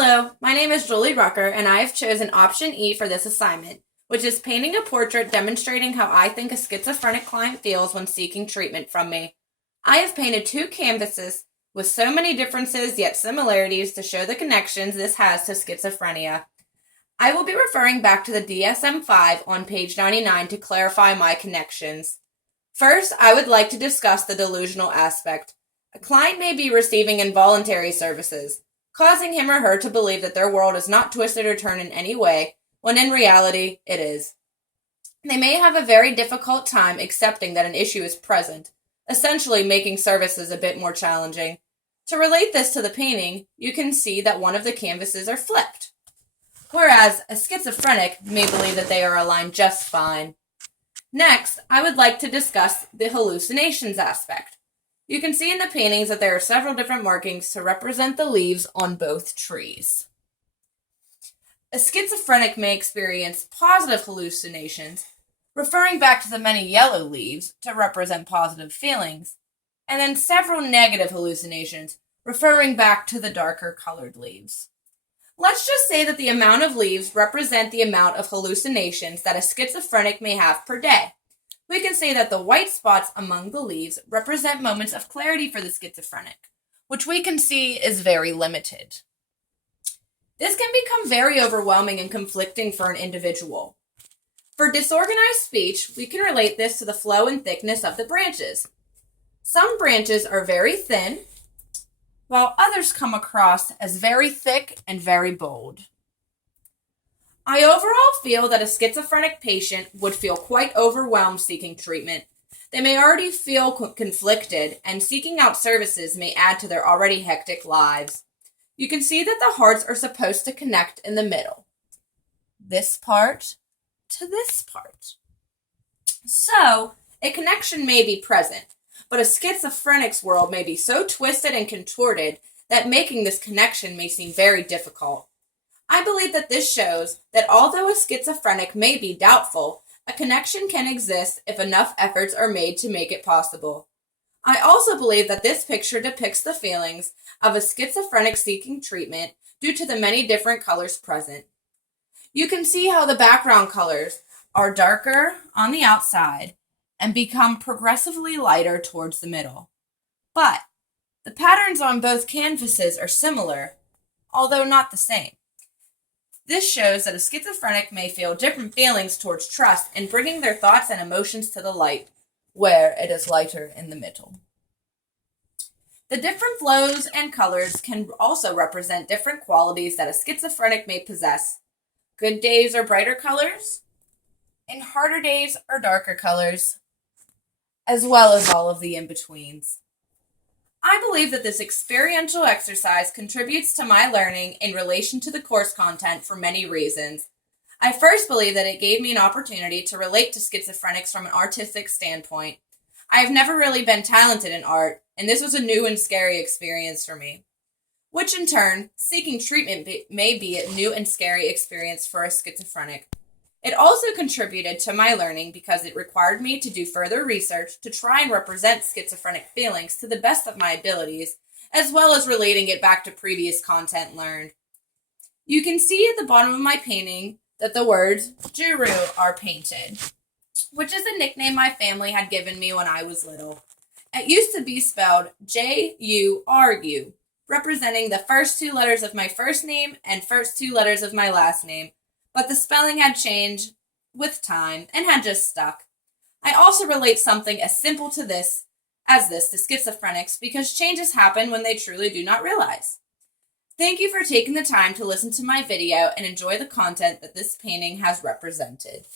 Hello, my name is Julie Rucker, and I have chosen option E for this assignment, which is painting a portrait demonstrating how I think a schizophrenic client feels when seeking treatment from me. I have painted two canvases with so many differences yet similarities to show the connections this has to schizophrenia. I will be referring back to the DSM-5 on page 99 to clarify my connections. First, I would like to discuss the delusional aspect. A client may be receiving involuntary services, causing him or her to believe that their world is not twisted or turned in any way, when in reality, it is. They may have a very difficult time accepting that an issue is present, essentially making services a bit more challenging. To relate this to the painting, you can see that one of the canvases are flipped, whereas a schizophrenic may believe that they are aligned just fine. Next, I would like to discuss the hallucinations aspect. You can see in the paintings that there are several different markings to represent the leaves on both trees. A schizophrenic may experience positive hallucinations, referring back to the many yellow leaves to represent positive feelings, and then several negative hallucinations, referring back to the darker colored leaves. Let's just say that the amount of leaves represent the amount of hallucinations that a schizophrenic may have per day. We can say that the white spots among the leaves represent moments of clarity for the schizophrenic, which we can see is very limited. This can become very overwhelming and conflicting for an individual. For disorganized speech, we can relate this to the flow and thickness of the branches. Some branches are very thin, while others come across as very thick and very bold. I overall feel that a schizophrenic patient would feel quite overwhelmed seeking treatment. They may already feel conflicted, and seeking out services may add to their already hectic lives. You can see that the hearts are supposed to connect in the middle. This part to this part. So, a connection may be present, but a schizophrenic's world may be so twisted and contorted that making this connection may seem very difficult. I believe that this shows that although a schizophrenic may be doubtful, a connection can exist if enough efforts are made to make it possible. I also believe that this picture depicts the feelings of a schizophrenic seeking treatment due to the many different colors present. You can see how the background colors are darker on the outside and become progressively lighter towards the middle. But the patterns on both canvases are similar, although not the same. This shows that a schizophrenic may feel different feelings towards trust in bringing their thoughts and emotions to the light, where it is lighter in the middle. The different flows and colors can also represent different qualities that a schizophrenic may possess. Good days are brighter colors, and harder days are darker colors, as well as all of the in-betweens. I believe that this experiential exercise contributes to my learning in relation to the course content for many reasons. I first believe that it gave me an opportunity to relate to schizophrenics from an artistic standpoint. I have never really been talented in art, and this was a new and scary experience for me. Which in turn, seeking treatment may be a new and scary experience for a schizophrenic. It also contributed to my learning because it required me to do further research to try and represent schizophrenic feelings to the best of my abilities, as well as relating it back to previous content learned. You can see at the bottom of my painting that the words Juru are painted, which is a nickname my family had given me when I was little. It used to be spelled Juru, representing the first two letters of my first name and first two letters of my last name, but the spelling had changed with time and had just stuck. I also relate something as simple to this to schizophrenics because changes happen when they truly do not realize. Thank you for taking the time to listen to my video and enjoy the content that this painting has represented.